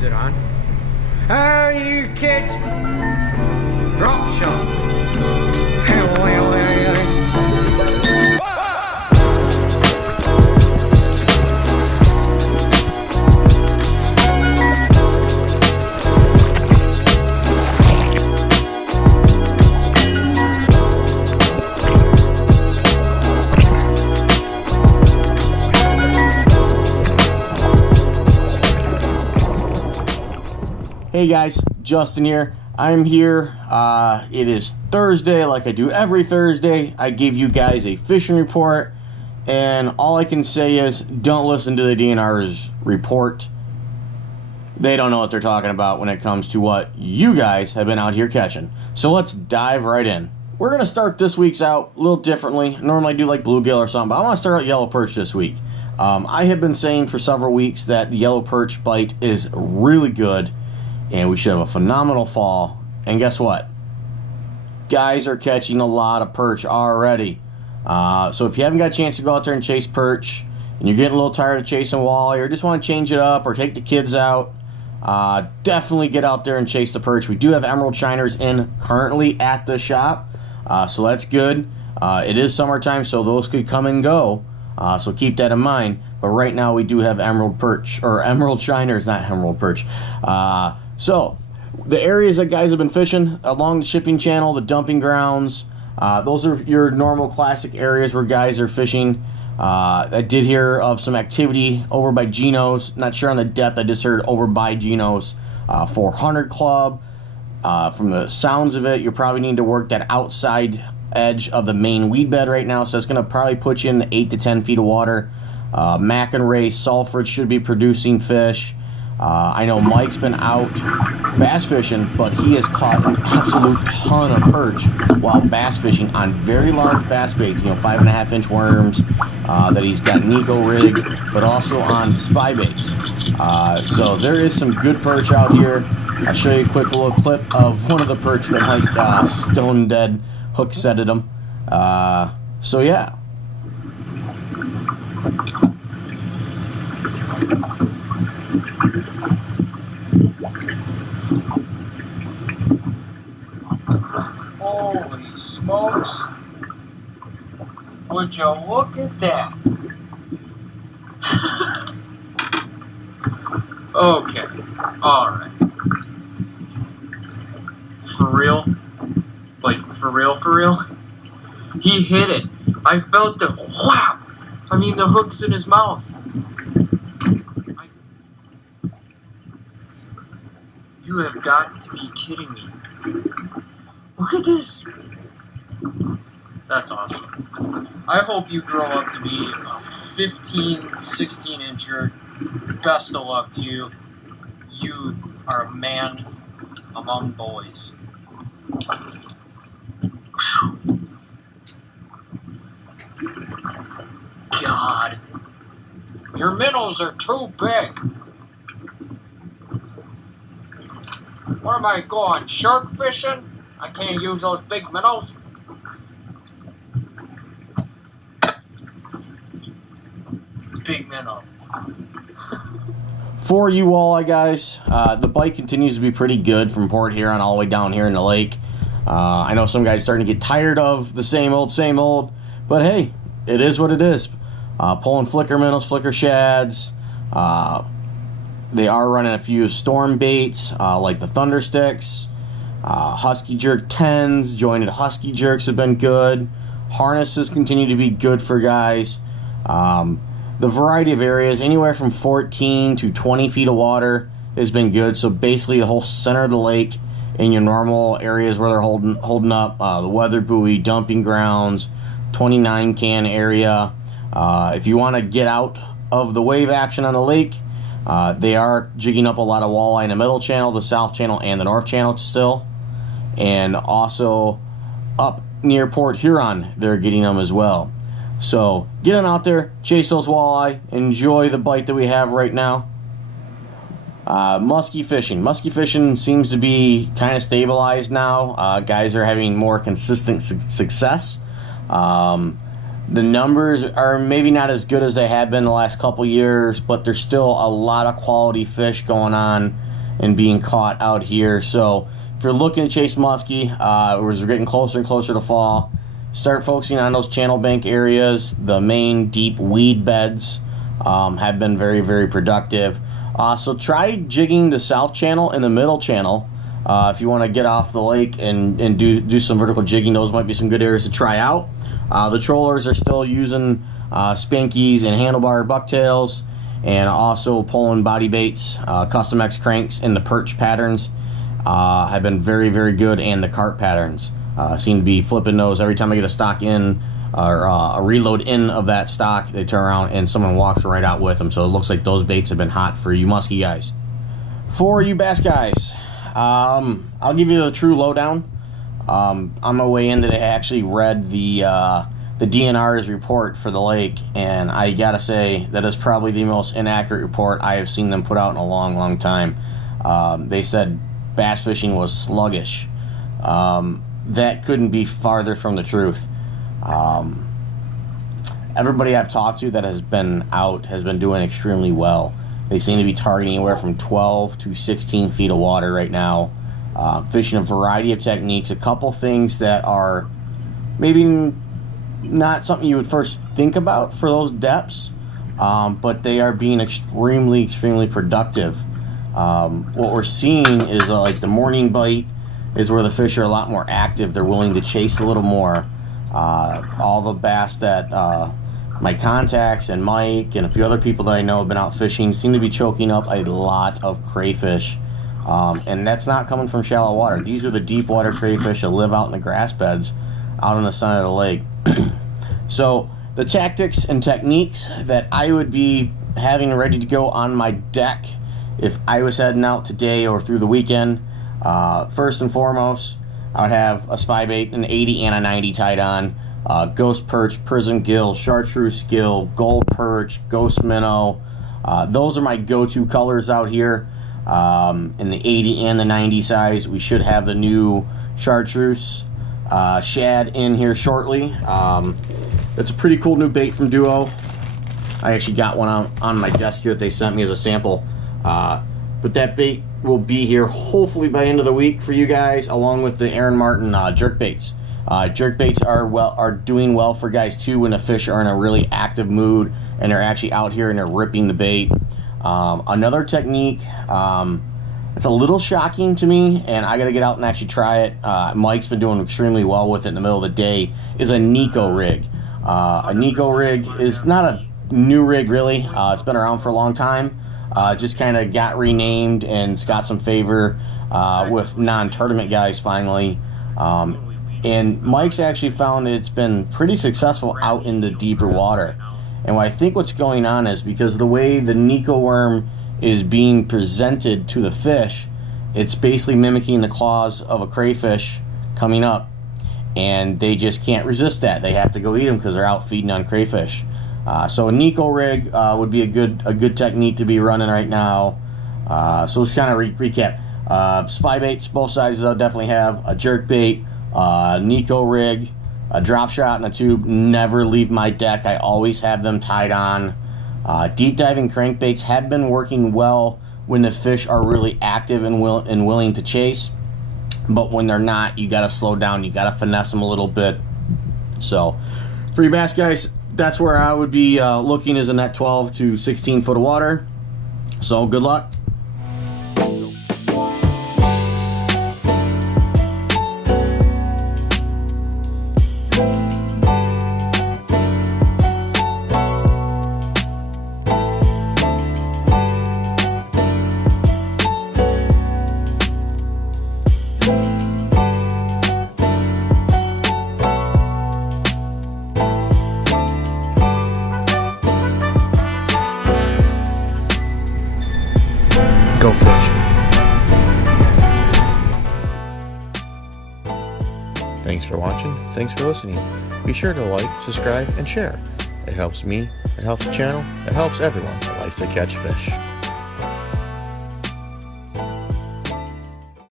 Is it on? Are you kids? Drop shot. Hey guys, Justin here. I'm here. It is Thursday, like I do every Thursday. I give you guys a fishing report, and all I can say is don't listen to the DNR's report. They don't know what they're talking about when it comes to what you guys have been out here catching. So let's dive right in. We're going to start this week's out a little differently. Normally I do like bluegill or something, but I want to start out yellow perch this week. I have been saying for several weeks that the yellow perch bite is really good, and we should have a phenomenal fall. And guess what? Guys are catching a lot of perch already. So if you haven't got a chance to go out there and chase perch, and you're getting a little tired of chasing walleye, or just want to change it up, or take the kids out, definitely get out there and chase the perch. We do have emerald shiners in currently at the shop, so that's good. It is summertime, so those could come and go. So keep that in mind. But right now we do have emerald perch, or emerald shiners, not emerald perch. So, the areas that guys have been fishing along the shipping channel, the dumping grounds, those are your normal classic areas where guys are fishing. I did hear of some activity over by Geno's. Not sure on the depth. I just heard over by Geno's 400 Club. From the sounds of it, you probably need to work that outside edge of the main weed bed right now. So it's going to probably put you in 8 to 10 feet of water. Mac and Ray Sulfurage should be producing fish. I know Mike's been out bass fishing, but he has caught an absolute ton of perch while bass fishing on very large bass baits, 5.5 inch worms that he's got Nico rigged, but also on spy baits. So there is some good perch out here. I'll show you a quick little clip of one of the perch that Mike stone dead hook setted him. So yeah. Holy smokes. Would you look at that? Okay. Alright. For real? Like, for real? He hit it. I felt the whap! I mean, the hook's in his mouth. You have got to be kidding me. Look at this. That's awesome. I hope you grow up to be a 15, 16 incher. Best of luck to you. You are a man among boys. God. Your minnows are too big. Where am I going? Shark fishing? I can't use those big minnows. Big minnow. For you walleye guys, the bite continues to be pretty good from Port Huron all the way down here in the lake. I know some guys starting to get tired of the same old, but hey, it is what it is. Pulling flicker minnows, flicker shads. They are running a few storm baits, like the Thunder Sticks. Husky Jerk 10s, jointed Husky Jerks have been good. Harnesses continue to be good for guys. The variety of areas, anywhere from 14 to 20 feet of water, has been good. So basically the whole center of the lake in your normal areas where they're holding up, the weather buoy, dumping grounds, 29 can area. If you want to get out of the wave action on the lake, they are jigging up a lot of walleye in the middle channel, the south channel, and the north channel still. And also up near Port Huron, they're getting them as well. So get on out there, chase those walleye, enjoy the bite that we have right now. Musky fishing seems to be kind of stabilized now. Guys are having more consistent success. The numbers are maybe not as good as they have been the last couple years, but there's still a lot of quality fish going on. and being caught out here. So if you're looking to chase muskie, as we're getting closer and closer to fall, start focusing on those channel bank areas. The main deep weed beds have been very, very productive. So try jigging the south channel and the middle channel. If you want to get off the lake and do some vertical jigging, those might be some good areas to try out. The trollers are still using spankies and handlebar bucktails, and also pulling body baits. Custom X cranks and the perch patterns have been very, very good, and the carp patterns seem to be flipping those. Every time I get a stock in or a reload in of that stock, they turn around and someone walks right out with them. So it looks like those baits have been hot for you muskie guys. For you bass guys, I'll give you the true lowdown. On my way in today, I actually read the DNR's report for the lake, and I gotta say that is probably the most inaccurate report I have seen them put out in a long, long time. They said bass fishing was sluggish. That couldn't be farther from the truth. Everybody I've talked to that has been out has been doing extremely well. They seem to be targeting anywhere from 12 to 16 feet of water right now, fishing a variety of techniques. A couple things that are maybe not something you would first think about for those depths, but they are being extremely, extremely productive. What we're seeing is like the morning bite is where the fish are a lot more active. They're willing to chase a little more. All the bass that my contacts and Mike and a few other people that I know have been out fishing seem to be choking up a lot of crayfish. And that's not coming from shallow water. These are the deep water crayfish that live out in the grass beds out on the side of the lake. So the tactics and techniques that I would be having ready to go on my deck if I was heading out today or through the weekend, first and foremost, I would have a spy bait, an 80 and a 90 tied on, ghost perch, prism gill, chartreuse gill, gold perch, ghost minnow. Those are my go-to colors out here. In the 80 and the 90 size, we should have the new chartreuse shad in here shortly. It's a pretty cool new bait from Duo. I actually got one on my desk here that they sent me as a sample. But that bait will be here hopefully by the end of the week for you guys, along with the Aaron Martin jerk baits. Jerk baits are doing well for guys too when the fish are in a really active mood and they're actually out here and they're ripping the bait. Another technique, it's a little shocking to me, and I gotta get out and actually try it. Mike's been doing extremely well with it in the middle of the day, is a Nico rig. A Nico rig is not a new rig really. It's been around for a long time. Just kind of got renamed and it's got some favor with non-tournament guys finally. And Mike's actually found it's been pretty successful out in the deeper water. And I think what's going on is because the way the Nico worm is being presented to the fish, it's basically mimicking the claws of a crayfish coming up. And they just can't resist that. They have to go eat them because they're out feeding on crayfish. So a Nico rig would be a good technique to be running right now. So let's kind of recap. Spy baits, both sizes I'll definitely have. A jerk bait, Nico rig, a drop shot and a tube. Never leave my deck. I always have them tied on. Deep diving crankbaits have been working well when the fish are really active and willing to chase. But when they're not, you got to slow down. You got to finesse them a little bit. So for you bass guys, that's where I would be looking, is in that 12 to 16 foot of water. So good luck. Go fish. Thanks for watching. Thanks for listening. Be sure to like, subscribe, and share. It helps me, it helps the channel, it helps everyone that likes to catch fish.